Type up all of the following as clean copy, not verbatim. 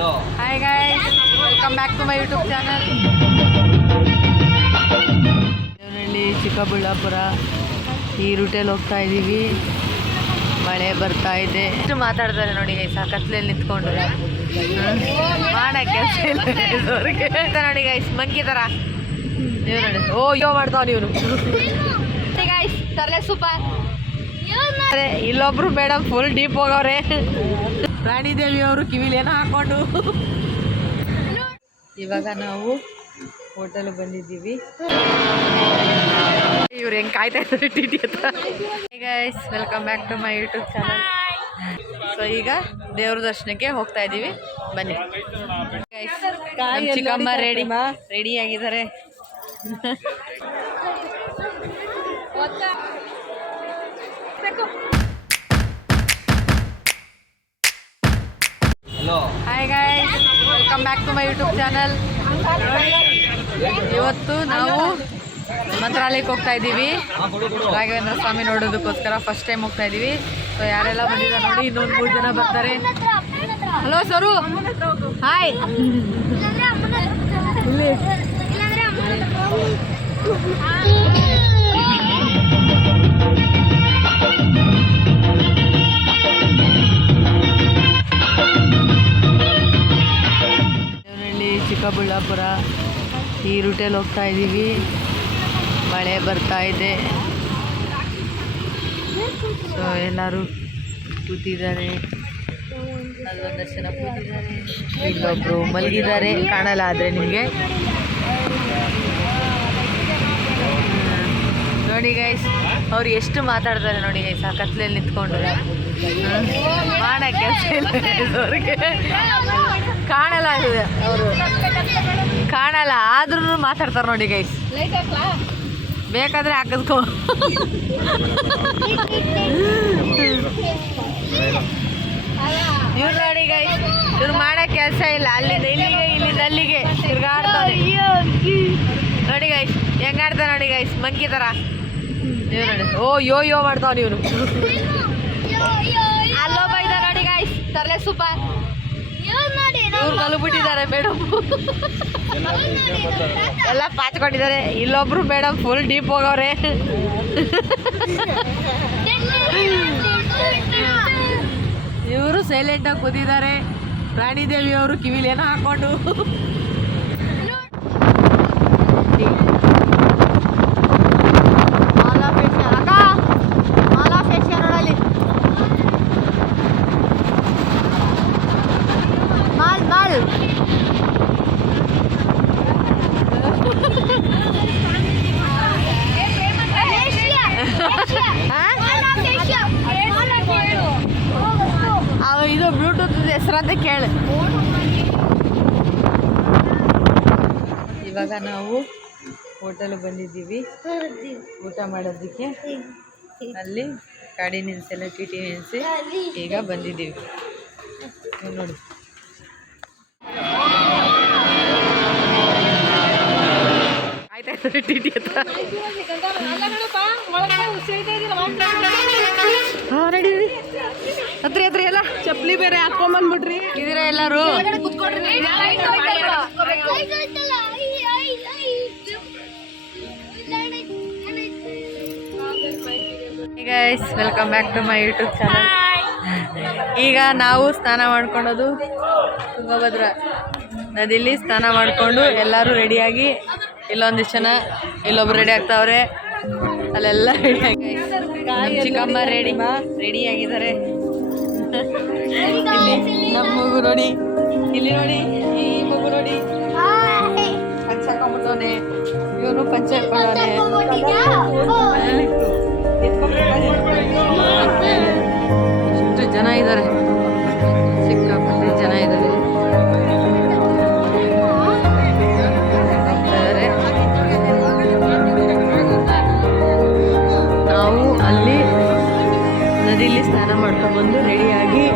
Hi guys, welcome back to my YouTube channel. Devanahalli, Chikkaballapur ಈ ರೂಟಲ್ಲಿ ಹೋಗ್ತಾ ಇದ್ದೀವಿ. ಮಳೆ ಬರ್ತಾ ಇದೆ. ಎಷ್ಟು ಮಾತಾಡ್ತಾರೆ ನೋಡಿ ಗೈಸ್, ಆ ಕತ್ಲಲ್ಲಿ ನಿಂತ್ಕೊಂಡು ಮಾಡಕ್ಕೆ ನೋಡಿ ಗೈಸ್, ಮಂಕಿ ಥರ ನೀವು ನೋಡಿ. ಓ ಯೋ ಮಾಡ್ತಾವ ನೀವು ಗೈಸ್, ತರಲೆ ಸೂಪರ್. ಇಲ್ಲೊಬ್ರು ಮೇಡಮ್ ಫುಲ್ ಡೀಪ್ ಹೋಗವ್ರೆ. ರಾಣಿ ದೇವಿ ಅವರು ಕಿವಿಲಿ ಏನೋ ಹಾಕೊಂಡು. ಇವಾಗ ನಾವು ಹೋಟೆಲ್ ಬಂದಿದ್ದೀವಿ. ಇವ್ರು ಹೆಂಗ್ ಕಾಯ್ತಾ ಇದ್ದಾರೆ ಟಿಟಿ ಹತ್ರ. Guys, welcome back to my YouTube channel. So ಈಗ ದೇವ್ರ ದರ್ಶನಕ್ಕೆ ಹೋಗ್ತಾ ಇದ್ದೀವಿ, ಬನ್ನಿ. ಗೈಸ್, ಚಿಕ್ಕಮ್ಮ ರೆಡಿ ಆಗಿದ್ದಾರೆ. Hi guys, welcome back to my YouTube channel. ಇವತ್ತು ನಾವು ಮಂತ್ರಾಲಯಕ್ಕೆ ಹೋಗ್ತಾ ಇದ್ದೀವಿ, ರಾಘವೇಂದ್ರ ಸ್ವಾಮಿ ನೋಡೋದಕ್ಕೋಸ್ಕರ. ಫಸ್ಟ್ ಟೈಮ್ ಹೋಗ್ತಾ ಇದ್ದೀವಿ. ಸೊ ಯಾರೆಲ್ಲ ಬಂದಿದ್ದಾರೆ ನೋಡಿ, ಇನ್ನೊಂದು 3 ಜನ ಬರ್ತಾರೆ. ಹಲೋ ಸರು, ಹಾಯ್. ದೇವನಹಳ್ಳಿ, ಚಿಕ್ಕಬಳ್ಳಾಪುರ ಈ ರೂಟಲ್ಲಿ ಹೋಗ್ತಾ ಇದ್ದೀವಿ. ಮಳೆ ಬರ್ತಾ ಇದೆ. ಸೊ ಎಲ್ಲರೂ ಕೂತಿದ್ದಾರೆ. ಅಲ್ಲೊಂದಷ್ಟು ಜನ ಕೂತಿದ್ದಾರೆ, ಇಲ್ಲೊಬ್ರು ಮಲಗಿದ್ದಾರೆ, ಕಾಣಲ್ಲ ಆದರೆ ನಿಮಗೆ. ನೋಡಿ ಗೈಸ್, ಅವ್ರು ಎಷ್ಟು ಮಾತಾಡ್ತಾರೆ ನೋಡಿ ಗೈಸ್, ಆ ಕತ್ಲಲ್ಲಿ ನಿಂತ್ಕೊಂಡು ಮಾಡಕ್ಕೆ ಅವ್ರಿಗೆ ಕಾಣಲ್ಲ ಆಗಿದೆ. ಅವರು ಕಾಣಲ್ಲ ಆದ್ರೂ ಮಾತಾಡ್ತಾರೆ ನೋಡಿ ಗೈಸ್. ಬೇಕಾದ್ರೆ ಹಾಕಿಸ್ಕೊ. ಇವ್ರು ನೋಡಿ ಗೈಸ್, ಇವ್ರು ಮಾಡೋ ಕೆಲಸ ಇಲ್ಲ. ಅಲ್ಲಿಂದ ಇಲ್ಲಿಗೆ, ಇಲ್ಲಿಂದ ಅಲ್ಲಿಗೆ ತಿರ್ಗಾಡ್ತಾರೆ ನೋಡಿ ಗೈಸ್. ಹೆಂಗಾಡ್ತಾನೆ ನೋಡಿ ಗೈಸ್, ಮಂಕಿ ಥರ. ನೀವು ನೋಡಿ, ಓ ಯೋ ಮಾಡ್ತಾವ ನೀವು. ಅಲ್ಲೋ ಬೈದ ನೋಡಿ ಗೈಸ್, ತರಲೆ ಸೂಪರ್. ಇವ್ರು ಮಲಗ್ಬಿಟ್ಟಿದ್ದಾರೆ ಮೇಡಮ್, ಎಲ್ಲ ಪಾಚ್ಕೊಂಡಿದ್ದಾರೆ. ಇಲ್ಲೊಬ್ರು ಮೇಡಮ್ ಫುಲ್ ಡೀಪ್ ಹೋಗವ್ರೆ. ಇವರು ಸೈಲೆಂಟಾಗಿ ಕೂತಿದ್ದಾರೆ. ರಾಣಿ ದೇವಿ ಅವರು ಕಿವಿಲಿ ಏನೋ ಹಾಕೊಂಡು. ಇದು ಬ್ಲೂಟೂತ್ ಹೆಸರಂತ ಕೇಳಿ. ಇವಾಗ ನಾವು ಹೋಟೆಲ್ ಬಂದಿದ್ದೀವಿ ಊಟ ಮಾಡೋದಕ್ಕೆ. ಅಲ್ಲಿ ಗಾಡಿ ನಿಲ್ಸೆಲ್ಲ ಟಿಟಿ ನಿಲ್ಲಿಸಿ ಈಗ ಬಂದಿದ್ದೀವಿ ನೋಡಿ. ಆಯ್ತಾ ಟಿಟಿ ಹತ್ರ. ರೆಡಿ ಹತ್ರ ಹತ್ರ ಎಲ್ಲ ಚಪ್ಪಲಿ ಬೇರೆ ಹಾಕೊಂಬಂದ್ಬಿಟ್ರಿ ಇದೀರ ಎಲ್ಲರೂ. Guys, welcome back to my YouTube channel. ಈಗ ನಾವು ಸ್ನಾನ ಮಾಡ್ಕೊಳ್ಳೋದು ತುಂಗಭದ್ರ ನದಿಲಿ ಸ್ನಾನ ಮಾಡಿಕೊಂಡು ಎಲ್ಲರೂ ರೆಡಿಯಾಗಿ, ಇಲ್ಲೊಂದಿಷ್ಟು ಜನ ಇಲ್ಲೊಬ್ರು ರೆಡಿ ಆಗ್ತಾವ್ರೆ, ಅಲ್ಲೆಲ್ಲ ರೆಡಿ ಆಗಿ. ಚಿಕ್ಕಮ್ಮ ರೆಡಿಯಾಗಿದ್ದಾರೆ. ಇಲ್ಲಿ ನಮ್ಮ ಮಗು ನೋಡಿ, ಇಲ್ಲಿ ನೋಡಿ, ಈ ಮಗು ನೋಡಿ ಪಂಚ ಹಾಕೊಂಡ್ಬಿಟ್ಟವನೆ. ಇವನು ಪಂಚ ಹಾಕೊಂಡವನೆ. ಎಷ್ಟು ಜನ ಇದ್ದಾರೆ, ಸಿಕ್ಕಾಪಟ್ಟೆ ಜನ ಇದ್ದಾರೆ. ನಾವು ಅಲ್ಲಿ ನದಿಲಿ ಸ್ನಾನ ಮಾಡ್ಕೊಂಡ್ಬಂದು ರೆಡಿಯಾಗಿ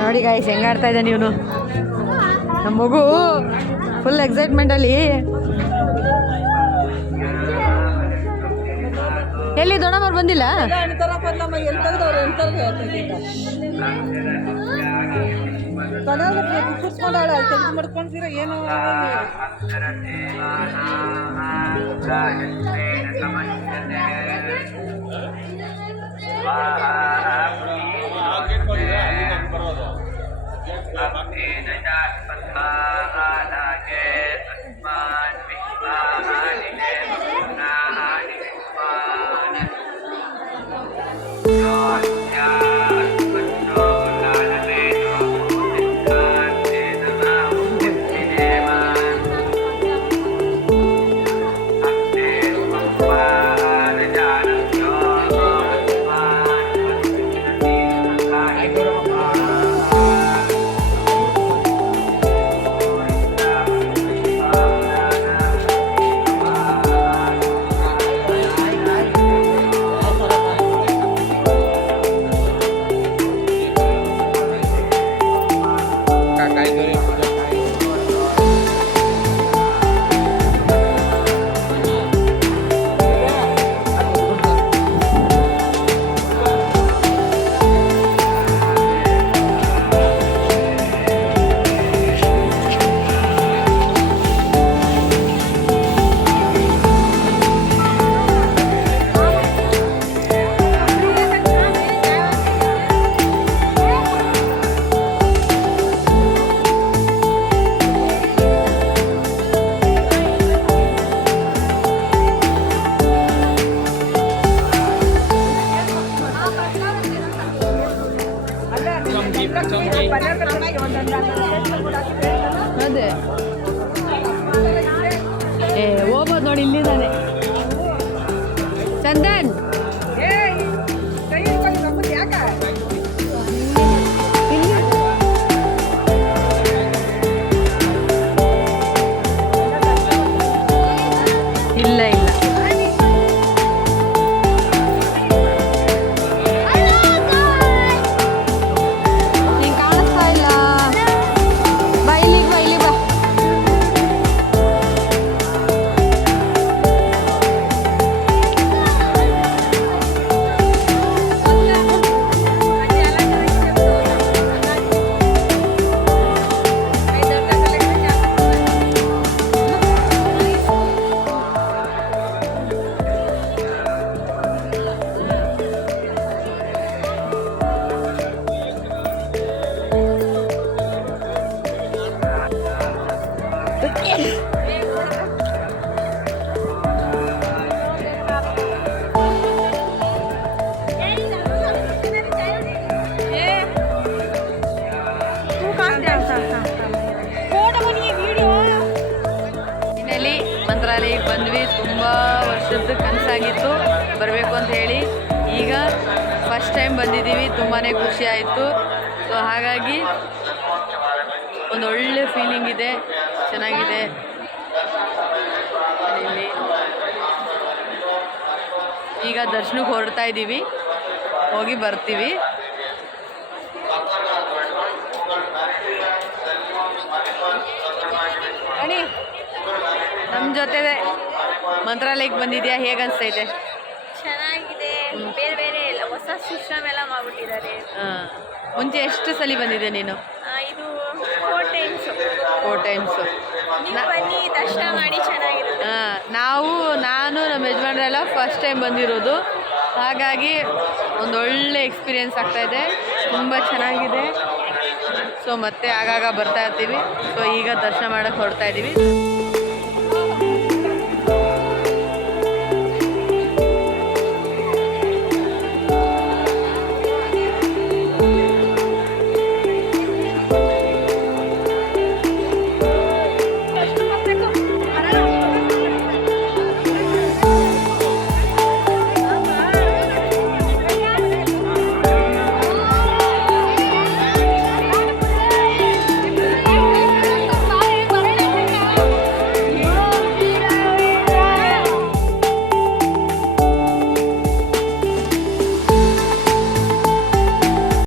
ನೋಡಿ ಗಾಯ್ಸ್ ಹೆಂಗ ಆಡ್ತಾ ಇದ್ದಾನೆ ಇವನು. ನಮ್ಮ ಮಗು ಫುಲ್ ಎಕ್ಸೈಟ್ಮೆಂಟಲ್ಲಿ. ಎಲ್ಲಿ ದೊಡ್ಡಮ್ಮವ್ರು ಬಂದಿಲ್ಲ? ಏನು ಅದೇ ಹೋಗ್ಬೋದು ನೋಡಿ, ಇಲ್ಲಿದ್ದಾನೆ ಚಂದನ್. ಇಲ್ಲ ಇಲ್ಲ ಮಂತ್ರಾಲಯಕ್ಕೆ ಬಂದ್ವಿ. ತುಂಬ ವರ್ಷದ ಕನಸಾಗಿತ್ತು ಬರಬೇಕು ಅಂತ ಹೇಳಿ. ಈಗ ಫಸ್ಟ್ ಟೈಮ್ ಬಂದಿದ್ದೀವಿ, ತುಂಬಾ ಖುಷಿ ಆಯಿತು. ಸೊ ಹಾಗಾಗಿ ಒಂದೊಳ್ಳೆ ಫೀಲಿಂಗ್ ಇದೆ, ಚೆನ್ನಾಗಿದೆ. ಇಲ್ಲಿ ಈಗ ದರ್ಶನಕ್ಕೆ ಹೊರಡ್ತಾ ಇದ್ದೀವಿ, ಹೋಗಿ ಬರ್ತೀವಿ. ಅಣಿ ನಮ್ಮ ಜೊತೆ ಮಂತ್ರಾಲಯಕ್ಕೆ ಬಂದಿದ್ಯಾ, ಹೇಗೆ ಅನಿಸ್ತೈತೆ? ಚೆನ್ನಾಗಿದೆ, ಬೇರೆ ಬೇರೆ ಎಲ್ಲ ಹೊಸ ಸಿಸ್ಟಮ್ ಎಲ್ಲ ಮಾಡ್ಬಿಟ್ಟಿದ್ದಾರೆ. ಮುಂಚೆ ಎಷ್ಟು ಸಲ ಬಂದಿದೆ ನೀನು? ಇದು 4 times. 4 times. ನೀವು ಬನ್ನಿ, ದರ್ಶನ ಮಾಡಿ, ಚೆನ್ನಾಗಿರುತ್ತೆ. ನಾನು ನಮ್ಮ ಯಜಮಾನ್ರೆಲ್ಲ ಫಸ್ಟ್ ಟೈಮ್ ಬಂದಿರೋದು, ಹಾಗಾಗಿ ಒಂದೊಳ್ಳೆ ಎಕ್ಸ್ಪೀರಿಯೆನ್ಸ್ ಆಗ್ತಾಯಿದೆ, ತುಂಬ ಚೆನ್ನಾಗಿದೆ. ಸೊ ಮತ್ತೆ ಆಗಾಗ ಬರ್ತಾ ಇರ್ತೀವಿ. ಸೊ ಈಗ ದರ್ಶನ ಮಾಡೋಕ್ಕೆ ಹೊರಡ್ತಾ ಇದ್ದೀವಿ.